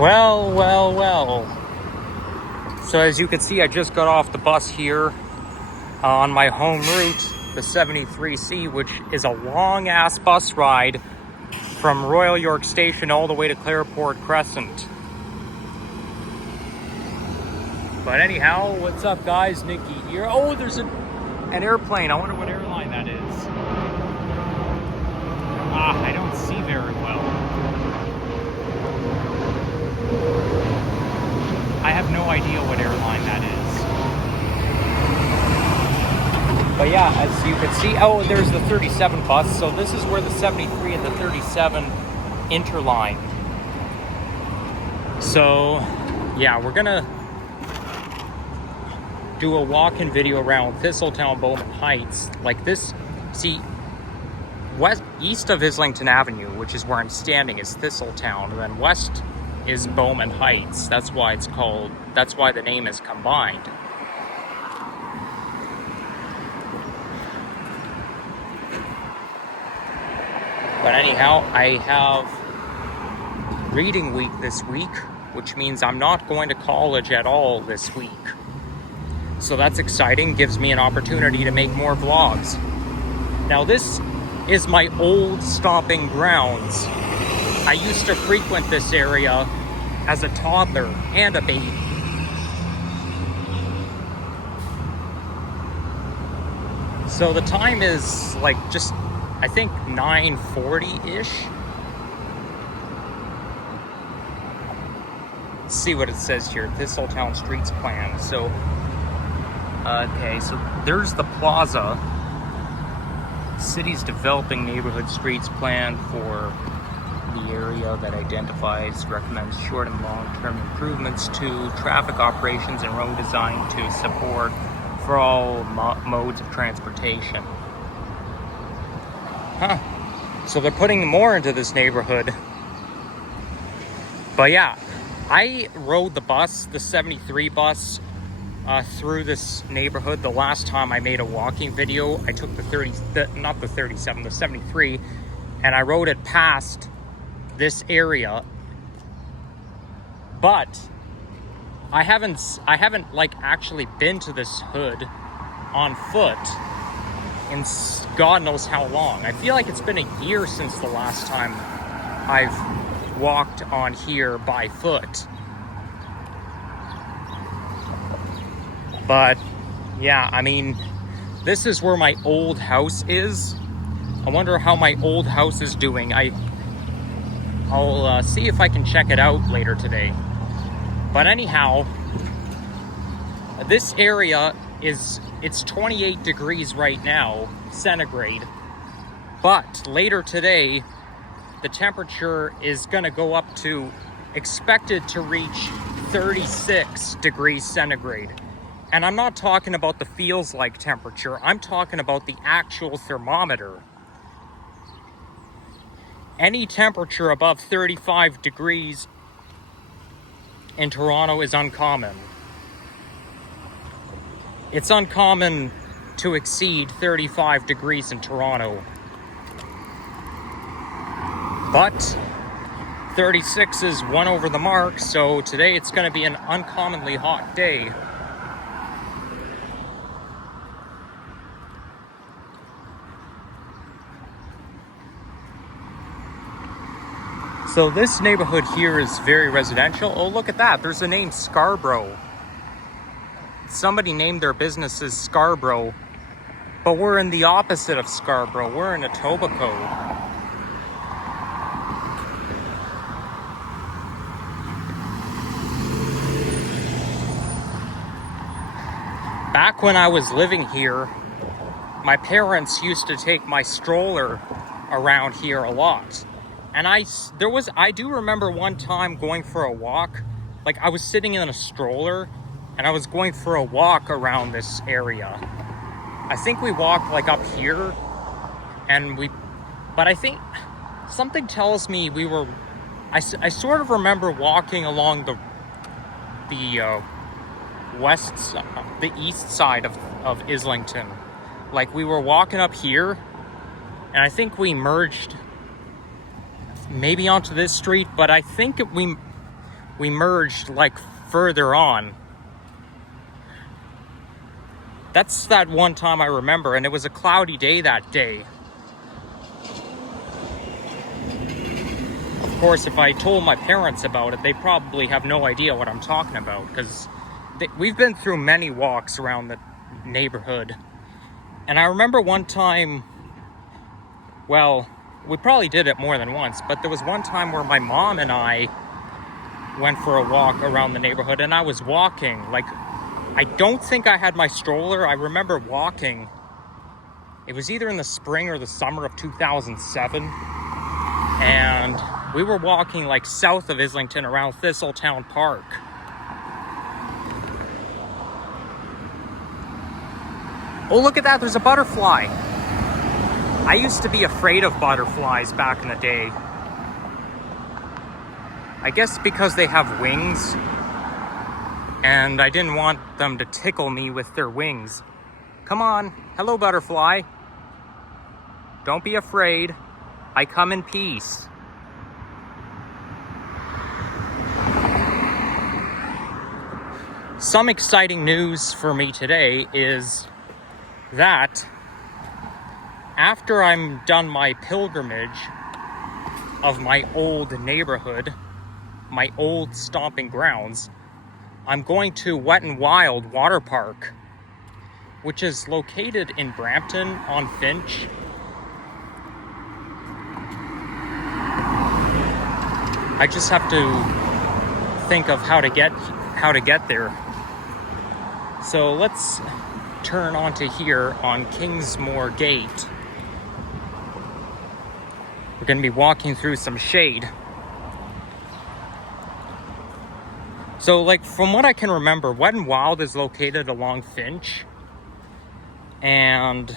Well, well, well. So as you can see, I just got off the bus here on my home route, the 73C, which is a long-ass bus ride from Royal York Station all the way to Clareport Crescent. But anyhow, what's up, guys? Nikki here. Oh, there's an airplane. I wonder what airline that is. I don't see very well. I have no idea what airline that is. But yeah, as you can see, oh, there's the 37 bus. So this is where the 73 and the 37 interline. So yeah, we're gonna do a walk-in video around Thistletown, Beaumonde Heights. Like this, see, east of Islington Avenue, which is where I'm standing, is Thistletown, and then west is Beaumonde Heights. That's why the name is combined. But anyhow, I have reading week this week, which means I'm not going to college at all this week. So that's exciting, gives me an opportunity to make more vlogs. Now this is my old stomping grounds. I used to frequent this area as a toddler and a baby. So the time is like just, I think 9:40-ish. Let's see what it says here, Thistletown Streets Plan. So, okay, so there's the plaza. City's developing neighborhood streets plan for the area that identifies, recommends short and long-term improvements to traffic operations and road design to support for all modes of transportation. So they're putting more into this neighborhood. But yeah, I rode the bus, the 73 bus, through this neighborhood. The last time I made a walking video, I took the 73, and I rode it past this area. But I haven't like actually been to this hood on foot in God knows how long. I feel like it's been a year since the last time I've walked on here by foot. But yeah, I mean, this is where my old house is. I wonder how my old house is doing. I'll see if I can check it out later today. But anyhow, this area it's 28 degrees right now, centigrade. But later today, the temperature is gonna go up to, expected to reach 36 degrees centigrade. And I'm not talking about the feels like temperature, I'm talking about the actual thermometer. Any temperature above 35 degrees in Toronto is uncommon. It's uncommon to exceed 35 degrees in Toronto. But 36 is one over the mark, so today it's going to be an uncommonly hot day. So this neighborhood here is very residential. Oh, look at that. There's the name Scarborough. Somebody named their business as Scarborough, but we're in the opposite of Scarborough. We're in Etobicoke. Back when I was living here, my parents used to take my stroller around here a lot. And I do remember one time going for a walk. Like I was sitting in a stroller and I was going for a walk around this area. I think we walked like up here but I think something tells me I sort of remember walking along the east side of Islington. Like we were walking up here and I think we merged maybe onto this street, but I think we merged like further on. That's that one time I remember, and it was a cloudy day that day. Of course, if I told my parents about it, they probably have no idea what I'm talking about, because we've been through many walks around the neighborhood. And I remember one time, well, we probably did it more than once, but there was one time where my mom and I went for a walk around the neighborhood, and I was walking, like, I don't think I had my stroller. I remember walking. It was either in the spring or the summer of 2007, and we were walking like south of Islington around Thistletown Park. Oh, look at that, there's a butterfly. I used to be afraid of butterflies back in the day. I guess because they have wings, and I didn't want them to tickle me with their wings. Come on, hello butterfly. Don't be afraid. I come in peace. Some exciting news for me today is that after I'm done my pilgrimage of my old neighborhood, my old stomping grounds, I'm going to Wet n Wild Water Park, which is located in Brampton on Finch. I just have to think of how to get there. So let's turn onto here on Kingsmore Gate. We're going to be walking through some shade. So, like, from what I can remember, Wet n Wild is located along Finch, and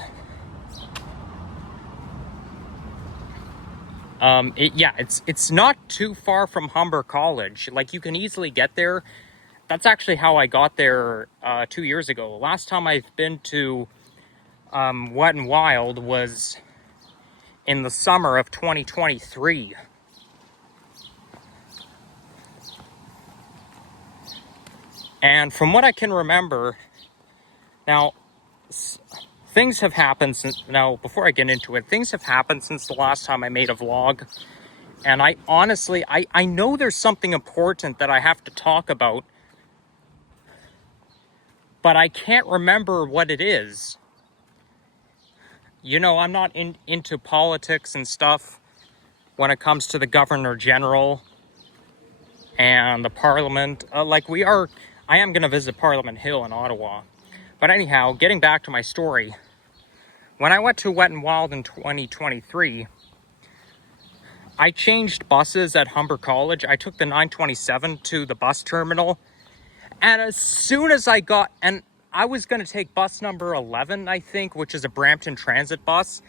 it's not too far from Humber College. Like, you can easily get there. That's actually how I got there 2 years ago. Last time I've been to Wet n Wild was in the summer of 2023. And from what I can remember, now, things have happened since, now, before I get into it, things have happened since the last time I made a vlog. And I honestly, I know there's something important that I have to talk about, but I can't remember what it is. You know, I'm not into politics and stuff when it comes to the Governor General and the Parliament. I am going to visit Parliament Hill in Ottawa. But anyhow, getting back to my story. When I went to Wet n Wild in 2023, I changed buses at Humber College. I took the 927 to the bus terminal. And as soon as I was going to take bus number 11, I think, which is a Brampton Transit bus.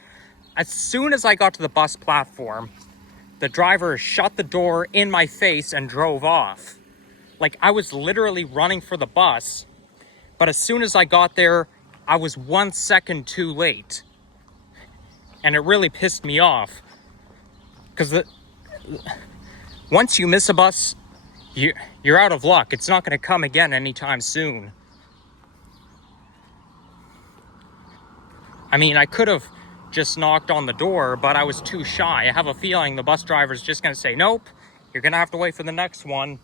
As soon as I got to the bus platform, the driver shut the door in my face and drove off. Like, I was literally running for the bus, but as soon as I got there, I was 1 second too late. And it really pissed me off. Because once you miss a bus, you're out of luck. It's not going to come again anytime soon. I mean, I could have just knocked on the door, but I was too shy. I have a feeling the bus driver's just going to say, nope, you're going to have to wait for the next one.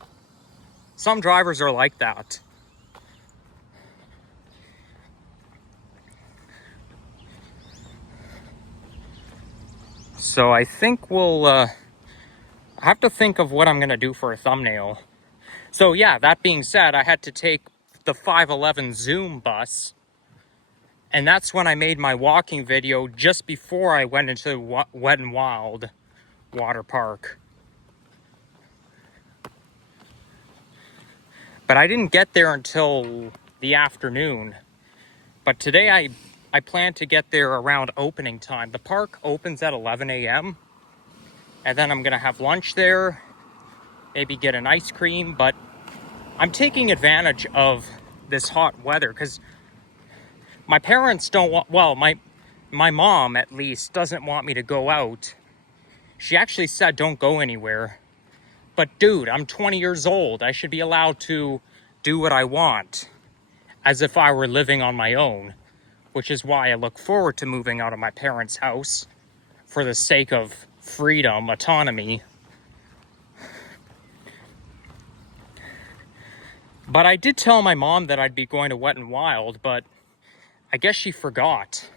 Some drivers are like that. So I think I have to think of what I'm going to do for a thumbnail. So yeah, that being said, I had to take the 511 Zoom bus. And that's when I made my walking video just before I went into Wet n Wild Water Park. But I didn't get there until the afternoon. But today I plan to get there around opening time. The park opens at 11 a.m. And then I'm going to have lunch there. Maybe get an ice cream. But I'm taking advantage of this hot weather because my parents don't want, well, my mom at least doesn't want me to go out. She actually said don't go anywhere. But dude, I'm 20 years old. I should be allowed to do what I want as if I were living on my own, which is why I look forward to moving out of my parents' house for the sake of freedom, autonomy. But I did tell my mom that I'd be going to Wet and Wild, but I guess she forgot.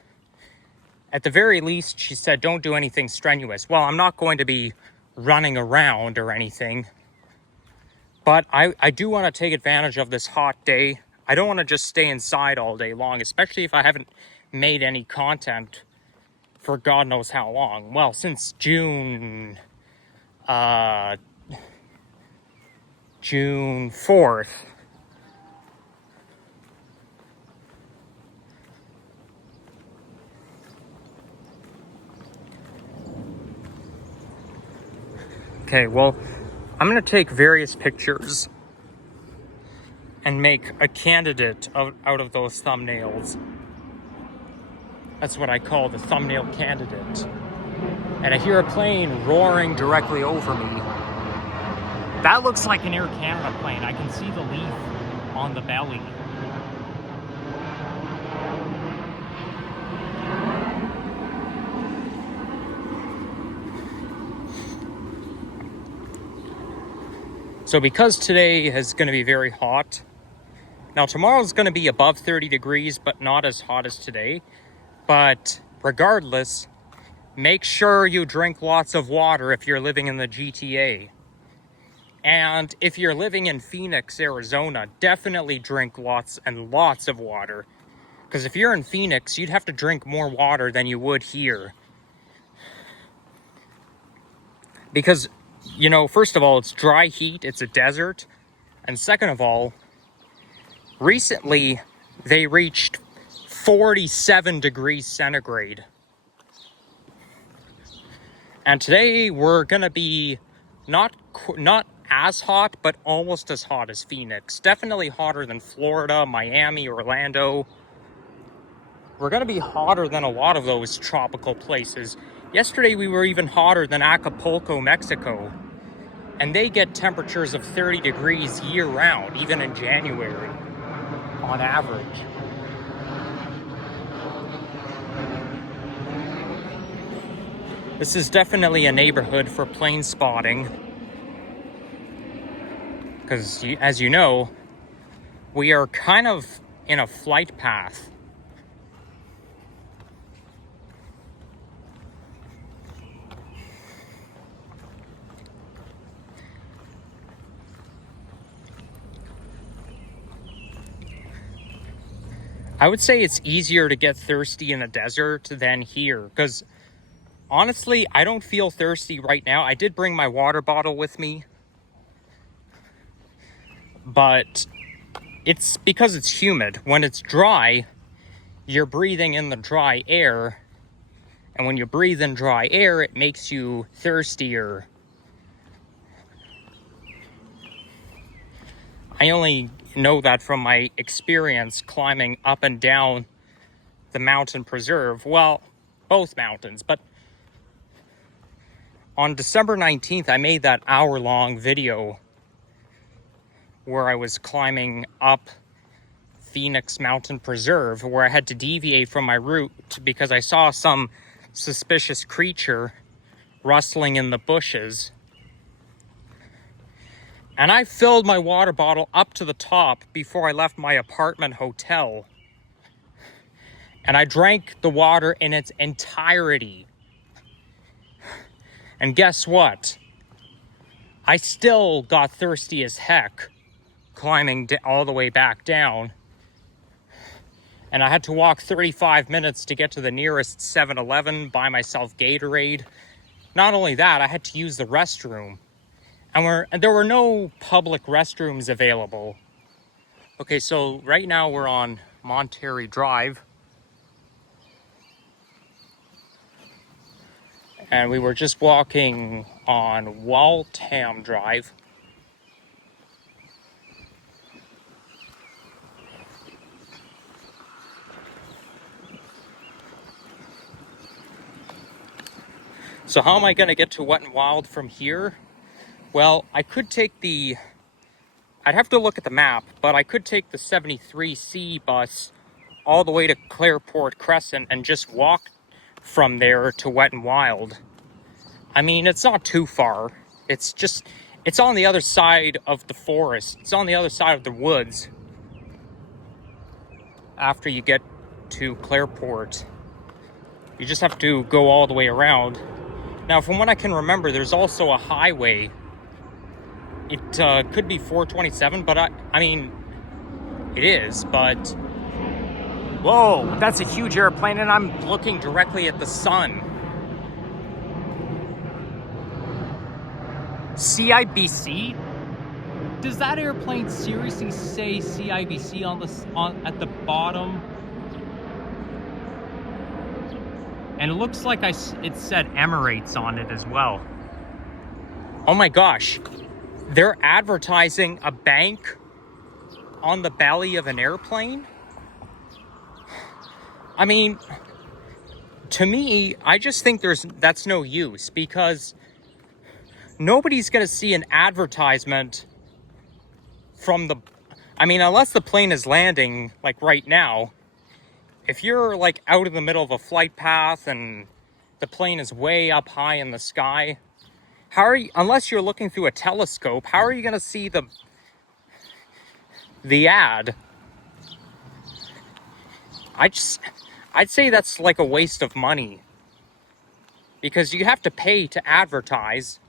At the very least, she said, don't do anything strenuous. Well, I'm not going to be running around or anything, but I do want to take advantage of this hot day. I don't want to just stay inside all day long, especially if I haven't made any content for God knows how long. Well, since June 4th. Okay, well, I'm going to take various pictures and make a candidate out of those thumbnails. That's what I call the thumbnail candidate. And I hear a plane roaring directly over me. That looks like an Air Canada plane. I can see the leaf on the belly. So because today is going to be very hot, now tomorrow's going to be above 30 degrees, but not as hot as today. But regardless, make sure you drink lots of water if you're living in the GTA. And if you're living in Phoenix, Arizona, definitely drink lots and lots of water. Because if you're in Phoenix, you'd have to drink more water than you would here. Because, you know, first of all, it's dry heat, it's a desert. And second of all, recently they reached 47 degrees centigrade. And today we're gonna be not as hot, but almost as hot as Phoenix. Definitely hotter than Florida, Miami, Orlando. We're gonna be hotter than a lot of those tropical places. Yesterday we were even hotter than Acapulco, Mexico. And they get temperatures of 30 degrees year round, even in January, on average. This is definitely a neighborhood for plane spotting. Because, as you know, we are kind of in a flight path. I would say it's easier to get thirsty in the desert than here. Because, honestly, I don't feel thirsty right now. I did bring my water bottle with me. But it's because it's humid. When it's dry, you're breathing in the dry air. And when you breathe in dry air, it makes you thirstier. I only know that from my experience climbing up and down the mountain preserve. Well, both mountains. But on December 19th, I made that hour-long video where I was climbing up Phoenix Mountain Preserve, where I had to deviate from my route because I saw some suspicious creature rustling in the bushes. And I filled my water bottle up to the top before I left my apartment hotel. And I drank the water in its entirety. And guess what? I still got thirsty as heck climbing all the way back down. And I had to walk 35 minutes to get to the nearest 7-Eleven, buy myself Gatorade. Not only that, I had to use the restroom. And there were no public restrooms available. Okay, so right now we're on Monterey Drive. And we were just walking on Waltham Drive. So how am I going to get to Wet and Wild from here? Well, I could take the... I'd have to look at the map, but I could take the 73C bus all the way to Clareport Crescent and just walk from there to Wet and Wild. I mean, it's not too far. It's on the other side of the forest. It's on the other side of the woods after you get to Clareport. You just have to go all the way around. Now, from what I can remember, there's also a highway. It could be 427, but I mean, it is, but... Whoa, that's a huge airplane, and I'm looking directly at the sun. CIBC? Does that airplane seriously say CIBC at the bottom? And it looks like it said Emirates on it as well. Oh my gosh. They're advertising a bank on the belly of an airplane? I mean, to me, I just think that's no use, because nobody's going to see an advertisement from the... I mean, unless the plane is landing, like right now. If you're like out in the middle of a flight path and the plane is way up high in the sky, unless you're looking through a telescope, how are you going to see the ad? I'd say that's like a waste of money, because you have to pay to advertise,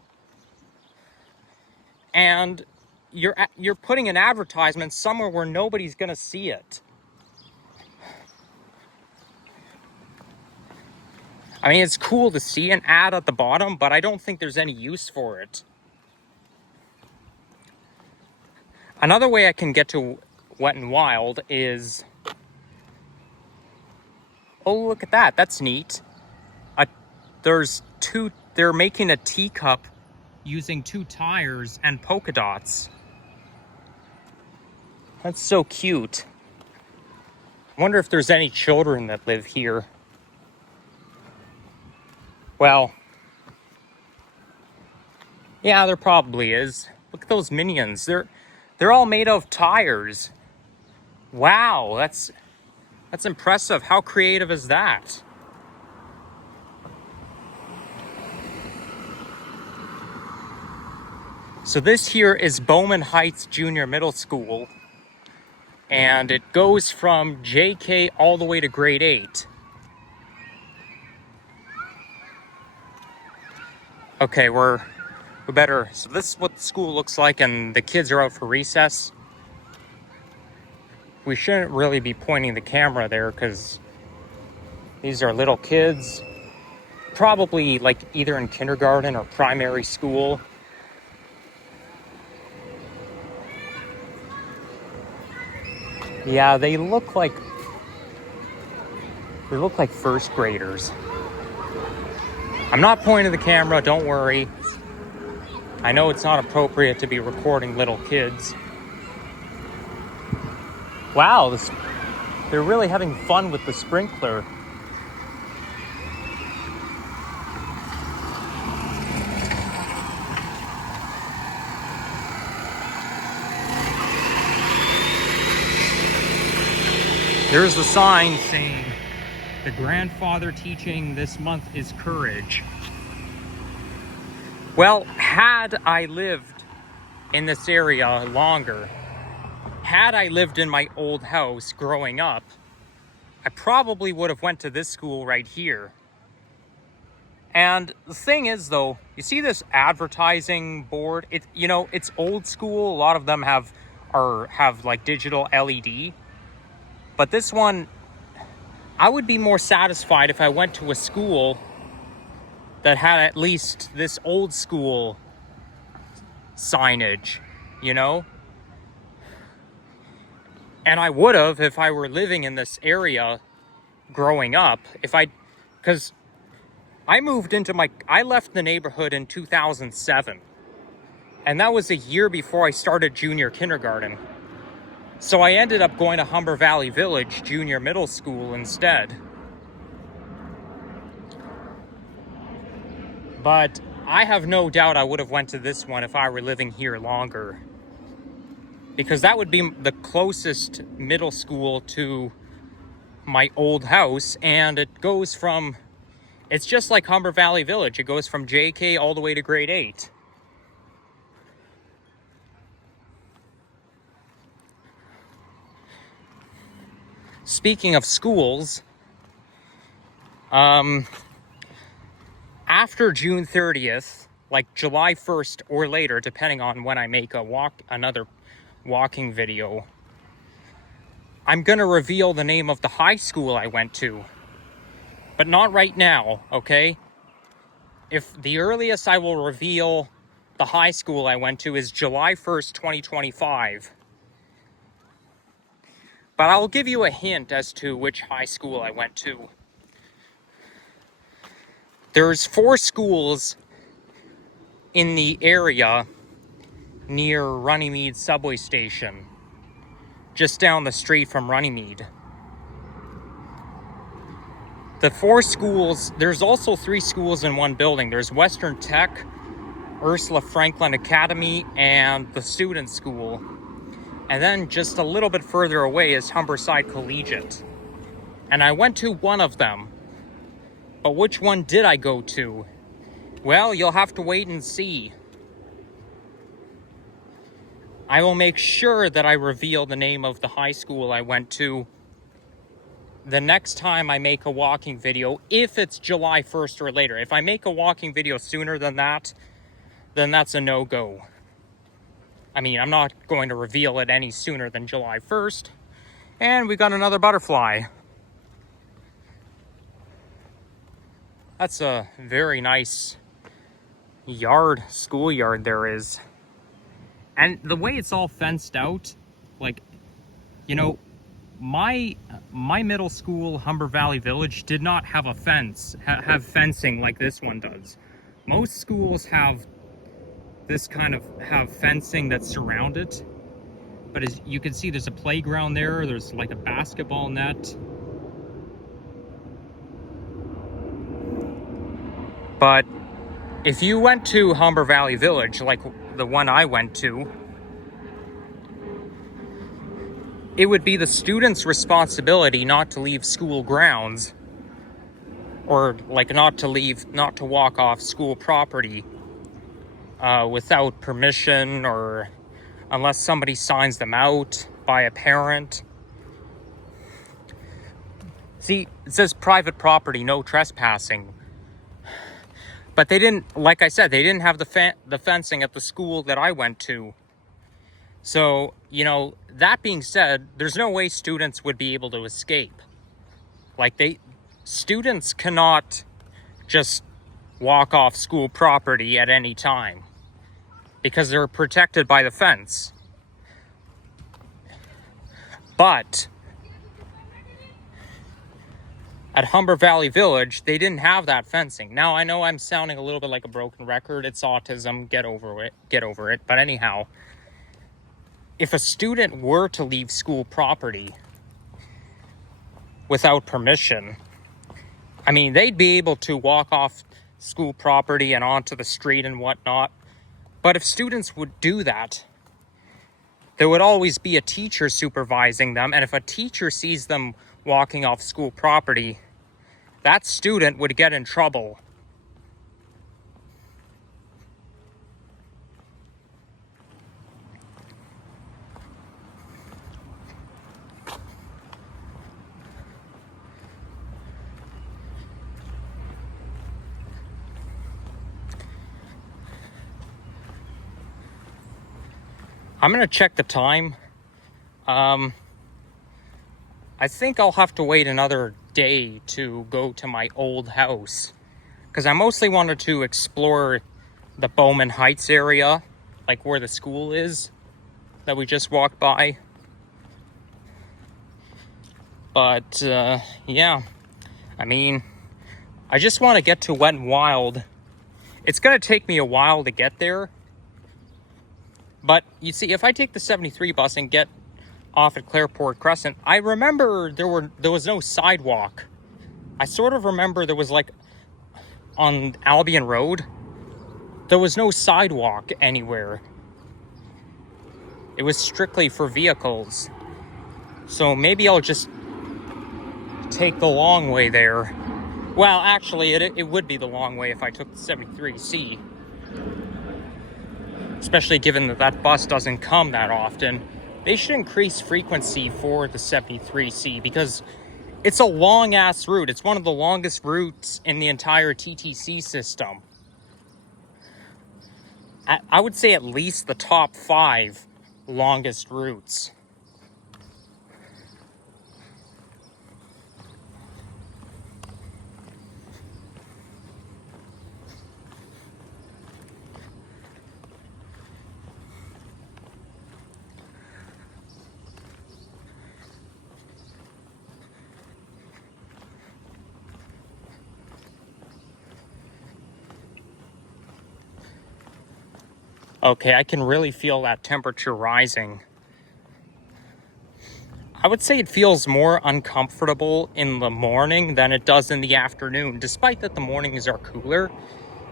and you're putting an advertisement somewhere where nobody's going to see it. I mean, it's cool to see an ad at the bottom, but I don't think there's any use for it. Another way I can get to Wet and Wild is... Oh, look at that. That's neat. They're making a teacup using 2 tires and polka dots. That's so cute. I wonder if there's any children that live here. Well, yeah, there probably is. Look at those minions. They're all made of tires. Wow, that's impressive. How creative is that? So this here is Beaumonde Heights Junior Middle School, and it goes from JK all the way to grade 8. Okay, we better... So this is what the school looks like, and the kids are out for recess. We shouldn't really be pointing the camera there, because these are little kids. Probably like either in kindergarten or primary school. Yeah, they look like first graders. I'm not pointing the camera, don't worry. I know it's not appropriate to be recording little kids. Wow, they're really having fun with the sprinkler. There's the sign saying, "The grandfather teaching this month is courage." Well, had I lived in this area longer, had I lived in my old house growing up, I probably would have went to this school right here. And the thing is, though, you see this advertising board? It's old school. A lot of them have like digital LED. But this one, I would be more satisfied if I went to a school that had at least this old school signage, And I would have if I were living in this area growing up. Because I left the neighborhood in 2007. And that was a year before I started junior kindergarten. So I ended up going to Humber Valley Village Junior Middle School instead. But I have no doubt I would have went to this one if I were living here longer. Because that would be the closest middle school to my old house, and it goes from, it's just like Humber Valley Village. It goes from JK all the way to grade 8. Speaking of schools, after June 30th, like July 1st or later, depending on when I make another walking video, I'm gonna reveal the name of the high school I went to, but not right now, okay? If the earliest I will reveal the high school I went to is July 1st, 2025. But I'll give you a hint as to which high school I went to. There's 4 schools in the area near Runnymede subway station, just down the street from Runnymede. The 4 schools, there's also 3 schools in one building. There's Western Tech, Ursula Franklin Academy, and the Student School. And then just a little bit further away is Humberside Collegiate. And I went to one of them. But which one did I go to? Well, you'll have to wait and see. I will make sure that I reveal the name of the high school I went to the next time I make a walking video, if it's July 1st or later. If I make a walking video sooner than that, then that's a no-go. I mean, I'm not going to reveal it any sooner than July 1st. And we got another butterfly. That's a very nice schoolyard there is. And the way it's all fenced out, like, you know, my middle school, Humber Valley Village, did not have a fence, have fencing like this one does. Most schools have this kind of fencing that's surrounded. But as you can see, there's a playground there. There's like a basketball net. But if you went to Humber Valley Village, like the one I went to, it would be the student's responsibility not to leave school grounds, or like not to walk off school property without permission, or unless somebody signs them out by a parent. See, it says private property, no trespassing. But they didn't, like I said, they didn't have the fencing at the school that I went to. So, you know, that being said, there's no way students would be able to escape. Like, students cannot just walk off school property at any time because they're protected by the fence. But at Humber Valley Village, they didn't have that fencing. Now, I know I'm sounding a little bit like a broken record. It's autism. Get over it. But anyhow, if a student were to leave school property without permission, I mean, they'd be able to walk off school property and onto the street and whatnot. But if students would do that, there would always be a teacher supervising them. And if a teacher sees them walking off school property, that student would get in trouble. I'm going to check the time. I think I'll have to wait another day to go to my old house, because I mostly wanted to explore the Beaumonde Heights area, like where the school is that we just walked by. But yeah, I mean, I just want to get to Wet n Wild. It's going to take me a while to get there. But you see, if I take the 73 bus and get off at Clareport Crescent, I remember there was no sidewalk. I sort of remember there was, like, on Albion Road, there was no sidewalk anywhere. It was strictly for vehicles. So maybe I'll just take the long way there. Well, actually, it would be the long way if I took the 73C. Especially given that that bus doesn't come that often. They should increase frequency for the 73C because it's a long-ass route. It's one of the longest routes in the entire TTC system. I would say at least the top 5 longest routes. Okay, I can really feel that temperature rising. I would say it feels more uncomfortable in the morning than it does in the afternoon, despite that the mornings are cooler.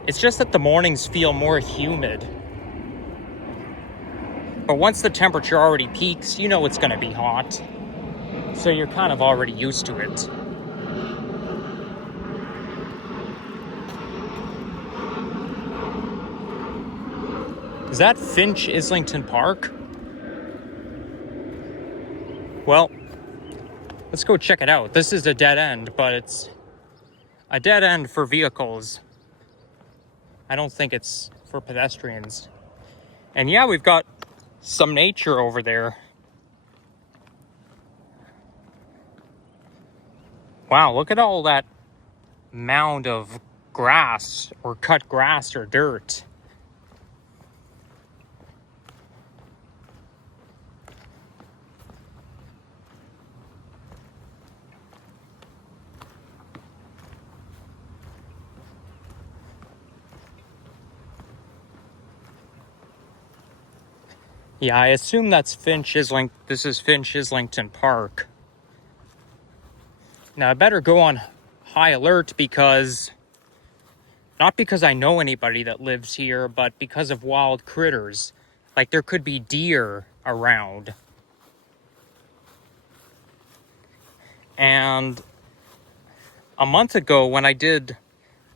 It's just that the mornings feel more humid. But once the temperature already peaks, you know it's going to be hot. So you're kind of already used to it. Is that Finch Islington Park? Well, let's go check it out. This is a dead end, but it's a dead end for vehicles. I don't think it's for pedestrians. And yeah, we've got some nature over there. Wow, look at all that mound of grass or cut grass or dirt. Yeah, I assume that's this is Finch Islington Park. Now I better go on high alert because, not because I know anybody that lives here, but because of wild critters. Like there could be deer around. And a month ago when I did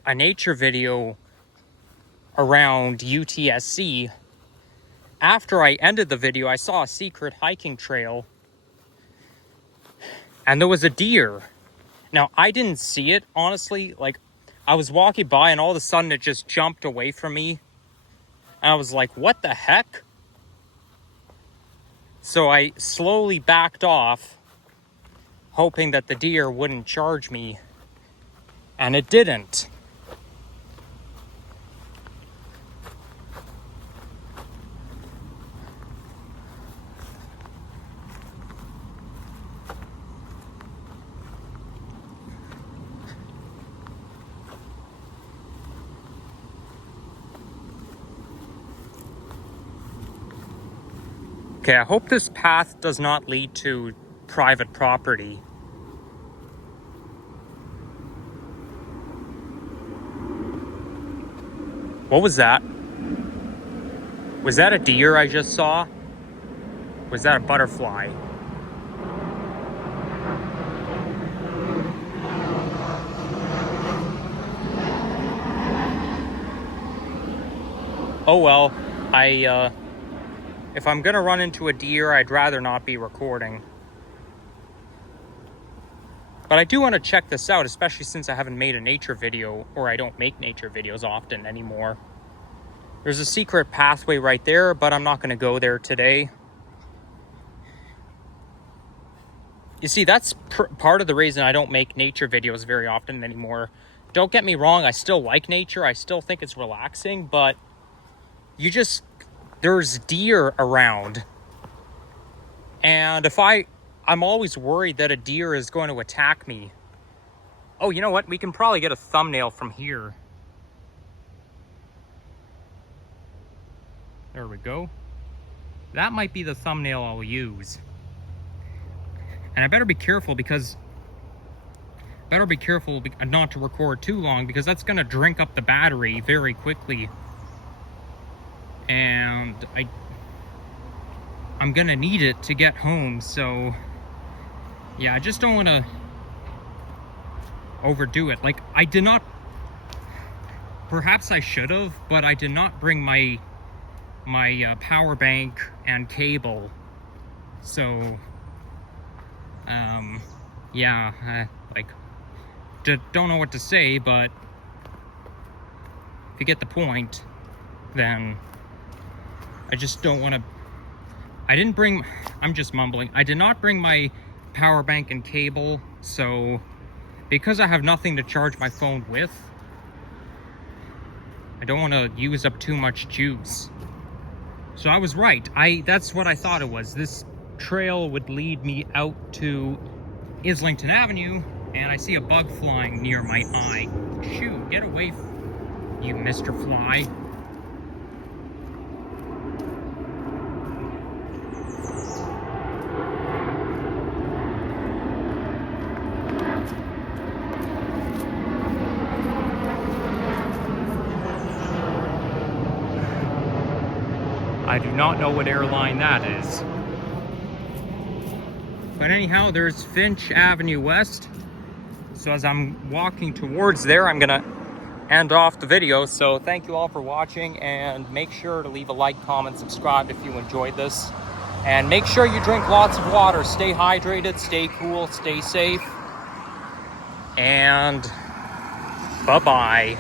a nature video around UTSC, after I ended the video, I saw a secret hiking trail and there was a deer. Now, I didn't see it, honestly. Like, I was walking by and all of a sudden it just jumped away from me. And I was like, what the heck? So I slowly backed off, hoping that the deer wouldn't charge me. And it didn't. Okay, I hope this path does not lead to private property. What was that? Was that a deer I just saw? Was that a butterfly? Oh well, if I'm gonna run into a deer, I'd rather not be recording. But I do want to check this out, especially since I haven't made a nature video, or I don't make nature videos often anymore. There's a secret pathway right there, but I'm not gonna go there today. You see, that's part of the reason I don't make nature videos very often anymore. Don't get me wrong, I still like nature, I still think it's relaxing, but there's deer around. And I'm always worried that a deer is going to attack me. Oh, you know what? We can probably get a thumbnail from here. There we go. That might be the thumbnail I'll use. And I better be careful not to record too long because that's going to drink up the battery very quickly. and I'm gonna need it to get home. So yeah, I just don't want to overdo it. Like, I did not, perhaps I should have, but I did not bring my power bank and cable. So yeah, like, don't know what to say, but if you get the point, then I just don't want to. I'm just mumbling. I did not bring my power bank and cable, so because I have nothing to charge my phone with, I don't want to use up too much juice. So I was right. That's what I thought it was. This trail would lead me out to Islington Avenue, and I see a bug flying near my eye. Shoo, get away, you Mr. Fly. I do not know what airline that is. But anyhow, there's Finch Avenue West. So as I'm walking towards there, I'm gonna end off the video. So thank you all for watching, and make sure to leave a like, comment, subscribe if you enjoyed this. And make sure you drink lots of water. Stay hydrated, stay cool, stay safe. And bye-bye.